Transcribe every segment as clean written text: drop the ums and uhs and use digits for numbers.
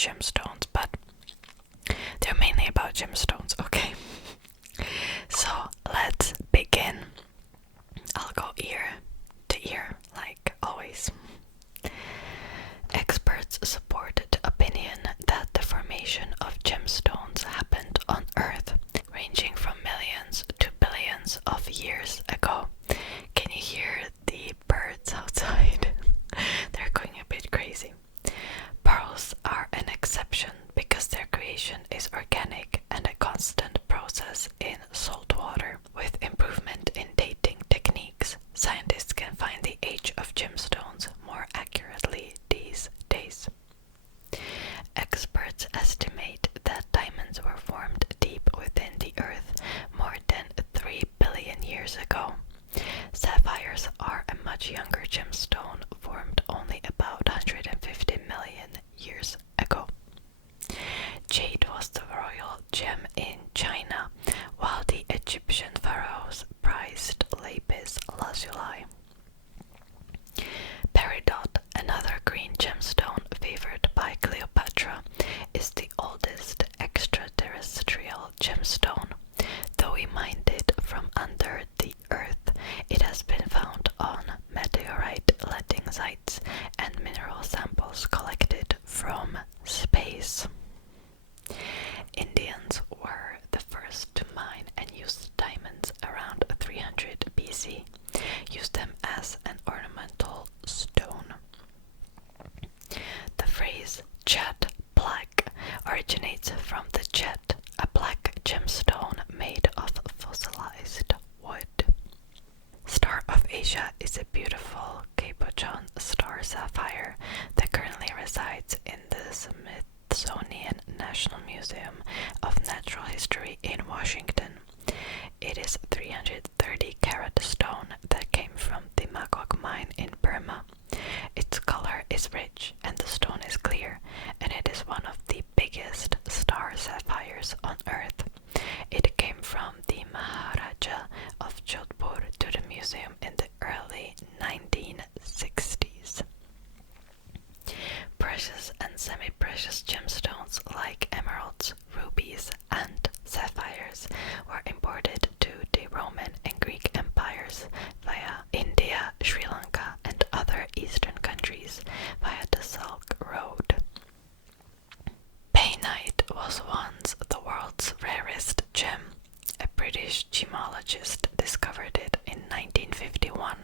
gemstones, but they're mainly about gemstones, okay? So let's begin. I'll go ear to ear, like always. Experts support the opinion that the formation of gemstones happened on Earth, ranging from millions to billions of years ago. Can you hear the birds outside? They're going a bit crazy. Pearls are an exception because their creation is organic and a constant process in salt water. With improvement in dating techniques, scientists can find the age of gemstones more accurately these days. Experts estimate that diamonds were formed deep within the earth more than 3 billion years ago. Sapphires are a much younger gemstone, formed only about 150 million years ago. Jade was the royal gem in China, while the Egyptian pharaohs prized lapis lazuli. Peridot, another green gemstone favored by Cleopatra, is the oldest extraterrestrial gemstone. Though we mined it from under the earth, it has been found on meteorite-letting sites and mineral samples collected from space. Indians were the first to mine and use diamonds around 300 BC, used them as an ornamental stone. The phrase jet black originates from the jet, a black gemstone made of fossilized wood. Star of Asia is a beautiful Cabochon star sapphire that currently resides in the Smithsonian National Museum of Natural History in Washington. It is 330 carat stone that came from the Magog mine in Burma. Its color is rich and the stone is clear, and it is one of the biggest star sapphires on Earth. It came from the Maharaja of Jodhpur to the museum in the early 1960s. Precious and semi-precious gemstones like emeralds, rubies, and sapphires were imported to the Roman and Greek empires via India, Sri Lanka, and other eastern countries via the Silk Road. Painite was once the world's rarest gem. A British gemologist discovered it in 1951,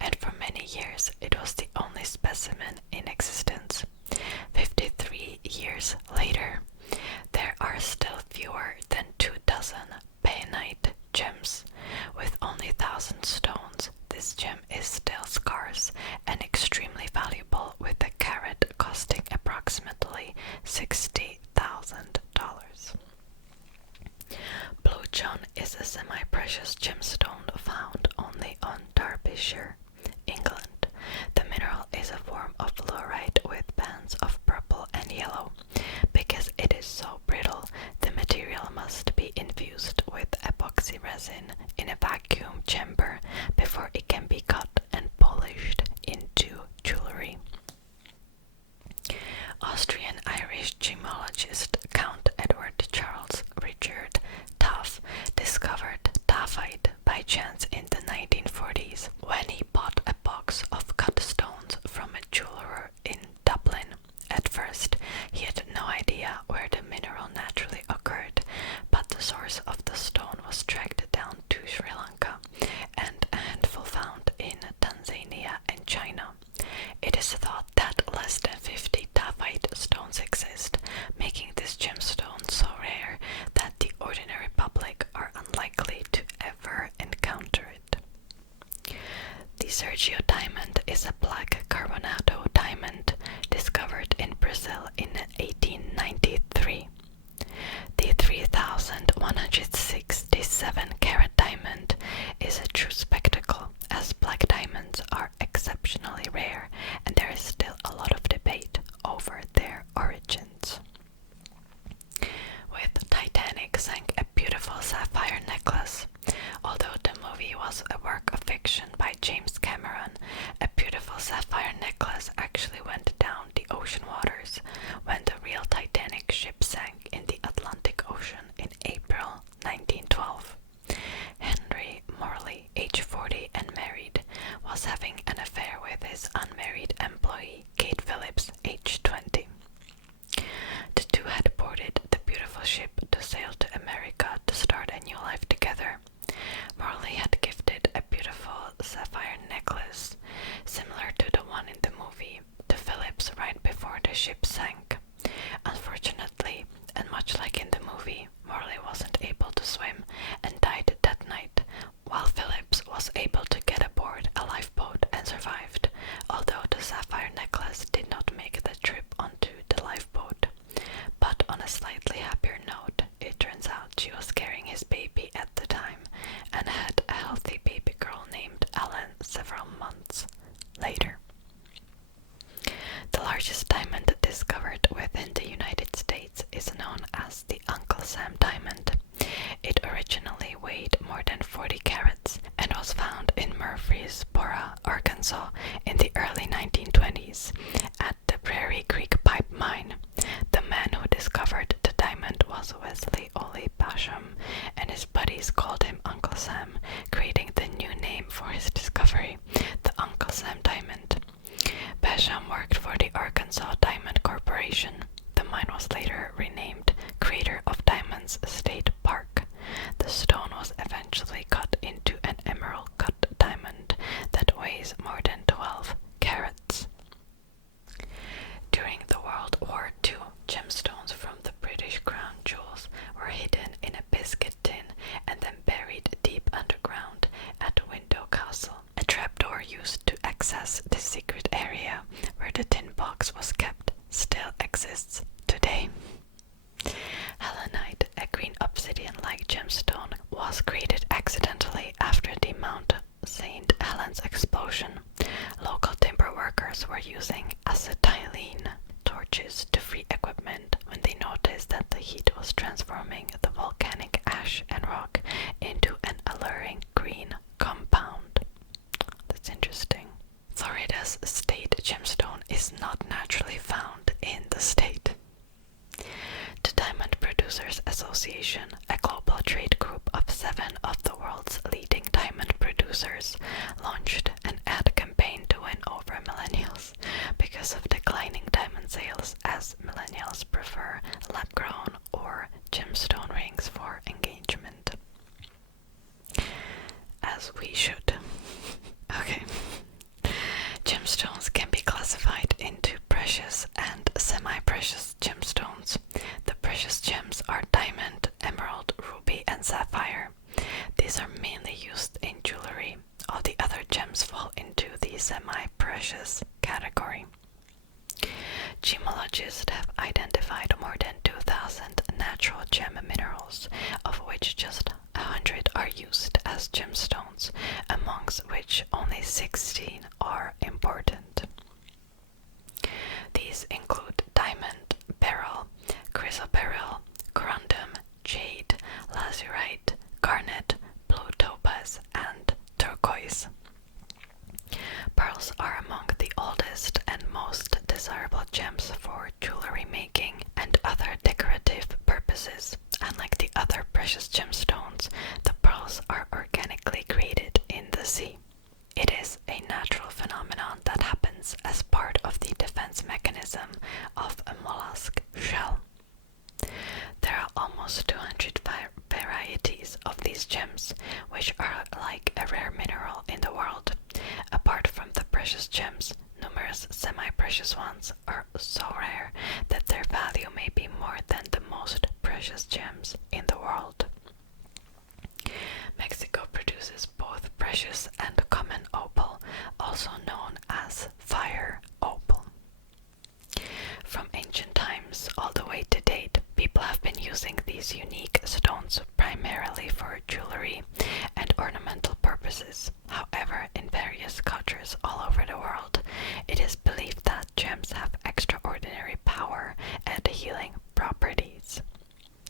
and for many years it was the only specimen in existence. 53 years later, there are still fewer than 24 painite gems. With only 1,000 stones, this gem is still scarce and extremely valuable, with a carat costing approximately $60,000. Blue John is a semi-precious gemstone found only on Derbyshire, England. The mineral is a form of fluorite with bands of purple and yellow. Because it is so brittle, the material must be infused with epoxy resin in a vacuum chamber before it can be cut and polished into jewelry. Austrian-Irish gemologist Count Edward Charles Richard Taaffe discovered taphite by chance in the 1940s when he bought a box of cut stones from a jeweler in Dublin. At first, he had no idea where the mineral naturally occurred, but the source of the stone was tracked down to Sri Lanka and a handful found in Tanzania and China. It is thought that less than 50 taphite stones exist, making this the ship sank. Unfortunately, and much like in the movie, Morley wasn't able to swim and died that night, while Phillips was able to get aboard a lifeboat and survived, although the sapphire necklace did not make the trip onto the lifeboat. But on a slightly happier note, it turns out she was carrying his baby at the time and had a healthy baby girl named Ellen several months later. The largest diamond discovered within the United States is known as the Uncle Sam diamond. It originally weighed more than 40 carats and was found in Murfreesboro, Arkansas in the early 1920s at the Prairie Creek Pipe Mine. The man who discovered the diamond was Wesley Ole Basham, and his buddies called him Uncle Sam, creating the new name for his discovery, the Uncle Sam diamond. Basham worked for the Arkansas Diamond Corporation. The mine was later renamed Crater of Diamonds State Park. The stone was eventually cut into an emerald cut diamond that weighs more than 12 carats. During the World War II, gemstones from the British crown jewels were hidden in a biscuit tin and then buried deep underground at Window Castle. A trapdoor used to access the secret area where the tin box was kept still exists today. Helenite, a green obsidian-like gemstone, was created accidentally after the Mount St. Helens explosion. Local timber workers were using acetylene torches to free equipment when they noticed that the heat was transforming the volcanic ash and rock into an alluring green compound. That's interesting. Florida's state gemstone is not naturally found in the state. The Diamond Producers Association, a global trade group of 7 of the world's leading diamond producers, launched an ad campaign to win over millennials because of declining diamond sales, as millennials prefer lab-grown or gemstone rings for engagement. As we should. Okay. Gemstones can be classified into precious and semi-precious gemstones. The precious gems are diamond, emerald, ruby, and sapphire. These are mainly used in jewelry. All the other gems fall into the semi-precious category. Gemologists have identified more than 2,000 natural gem minerals, of which just 100 are used as gemstones, amongst which only 16 are important. These include diamond, beryl, chrysoberyl, corundum, jade, lazurite, garnet, blue topaz, and turquoise. Pearls are among the oldest and most desirable gems for jewelry making and other decorative purposes. Unlike the other precious gemstones, the pearls are organically created in the sea. It is a natural phenomenon that happens as part of the defense mechanism of a mollusk shell. There are almost 200 varieties of these gems, which are like a rare mineral in the world. Apart from the precious gems, numerous semi-precious ones are so rare that their value may be more than the most precious gems in the world. Mexico produces both precious and common opal, also known as fire opal. From ancient times all the way to date, people have been using these unique stones primarily for jewelry and ornamental purposes. However, in various cultures all over the world, it is believed that gems have extraordinary power and healing properties.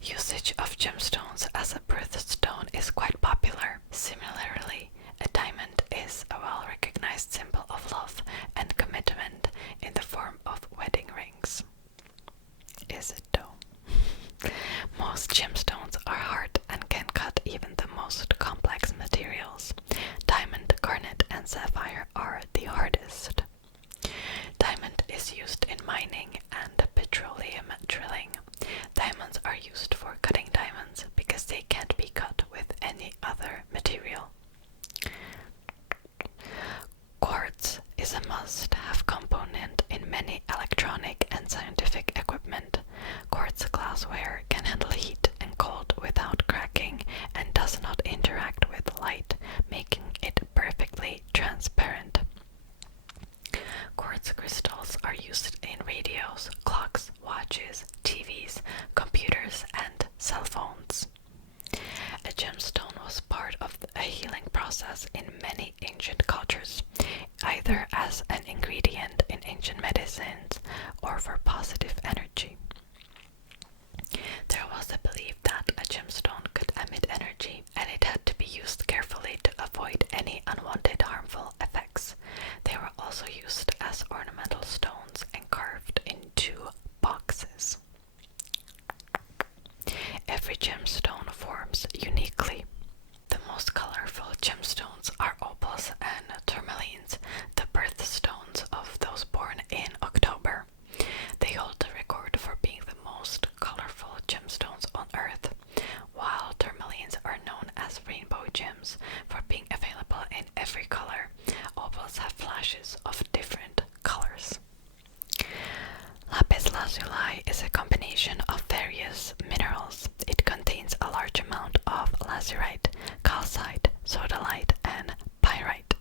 Usage of gemstones as a birthstone is quite popular. Similarly, a diamond is a well-recognized symbol of love and commitment in the form of wedding rings. Is it though? Most gemstones are hard and can cut even the most complex materials. Diamond, garnet, and sapphire are the hardest. Diamond is used in mining and petroleum drilling. Diamonds are used for cutting diamonds because they can't be cut with any other material. Quartz is a must-have component in many electronic and energy. There was a belief that a gemstone could emit energy, and it had to be used carefully to avoid any unwanted harmful effects. They were also used as ornamental stones and carved into boxes. Every gemstone forms uniquely. The most colorful gemstones are opals and tourmalines, the birthstones of those born in October. They hold the record for being the most colorful gemstones on Earth, while tourmalines are known as rainbow gems for being available in every color. Opals have flashes of different colors. Lapis lazuli is a combination of various minerals. It contains a large amount of lazurite, calcite, sodalite, and pyrite.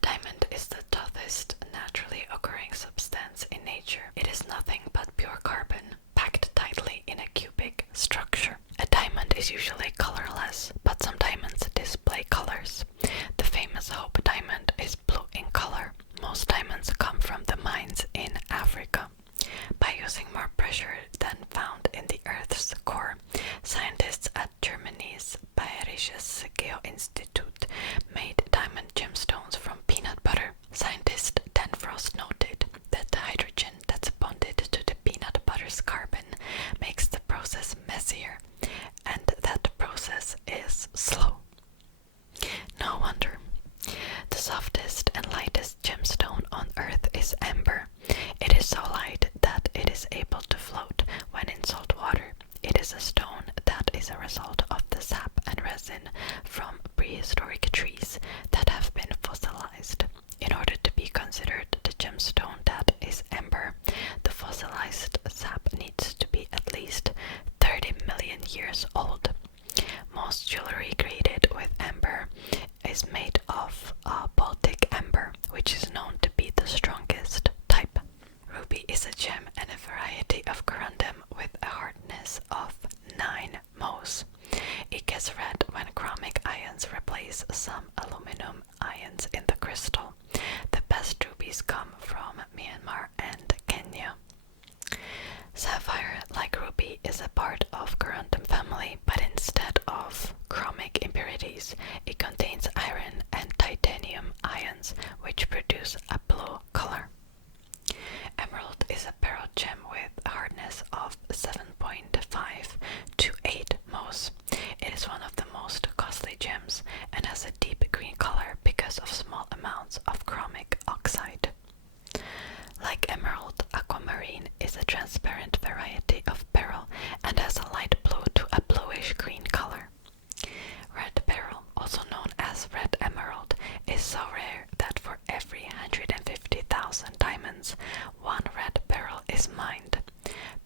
Diamond is the toughest naturally occurring substance in nature. It is nothing but pure carbon, packed tightly in a cubic structure. A diamond is usually colorless, but some diamonds display colors. The famous Hope diamond is blue in color. Most diamonds come from the mines in Africa. By using more pressure than found in the Earth's core, scientists at Germany's Bayerisches Geoinstitut made diamond gemstones from peanut butter. Scientist Dan Frost noted that the hydrogen that's bonded to the peanut butter's carbon makes the process messier, and that the process is slow. No wonder. The softest and lightest gemstone on Earth is amber. It is so light that it is able to float when in salt water. It is a stone that is a result of the sap and resin from prehistoric trees that have been fossilized. In order to be considered the gemstone that is amber, the fossilized sap needs to be at least 30 million years old. Most jewelry created with amber is made of Baltic amber, which is known to be the strongest type. Ruby is a gem and a variety of corundum with a hardness of 9 Mohs. It gets red when chromic ions replace some aluminum ions in the crystal. The best rubies come from Myanmar and Kenya. Sapphire, like ruby, is a part of corundum family, but instead of chromic impurities, it contains iron and titanium ions, which produce a blue color. Emerald is a pearl gem with a hardness of 7.5 to 8 Mohs. It is one of the most costly gems and has a deep green color because of small amounts of chromic oxide. Like emerald, aquamarine is a transparent variety of beryl and has a light blue to a bluish green color. Red beryl, also known as red emerald, is so rare that for every 150,000 diamonds, one red beryl is mined.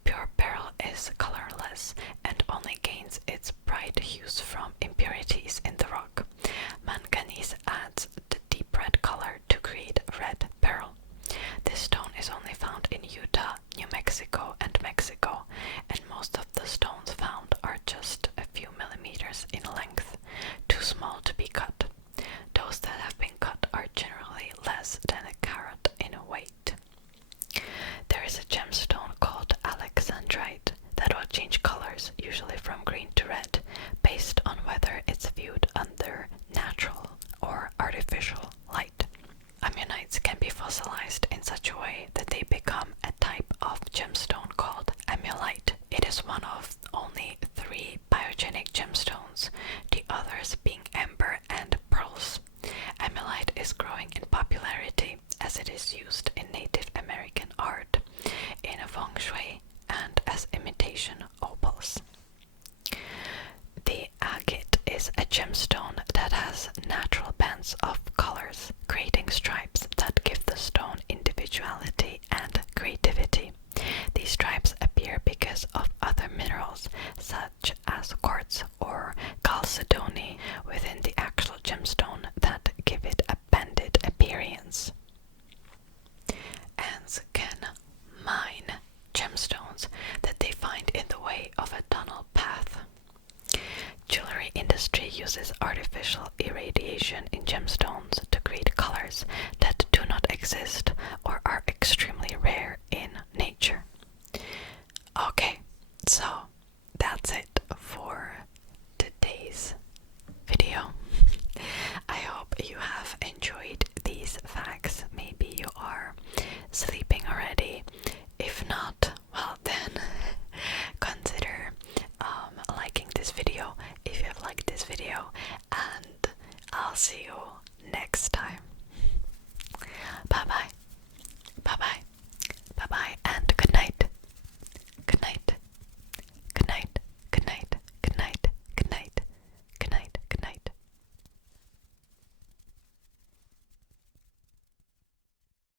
Pure beryl is colorless and only gains its bright hues from impurities in the rock. Manganese adds the deep red color to create red beryl. This stone is only found in Utah, New Mexico, and Mexico, and most of the stones found are just a few millimeters in length, too small to be cut. Those that have been cut are generally less than a carat in weight. There is a gemstone called alexandrite that will change colors, usually from green to red, based on whether it's viewed under natural or artificial light. Ammonites can be fossilized in such a way that they become a type of gemstone called ammonite. It is one of only 3 biogenic gemstones, the others being amber and pearls. Ammonite is growing in popularity as it is used in Native American art, in feng shui, and as imitation opals. The agate is a gemstone that has natural bands of colors, creating stripes that give the stone individuality and creativity. These video, and I'll see you next time. Bye bye.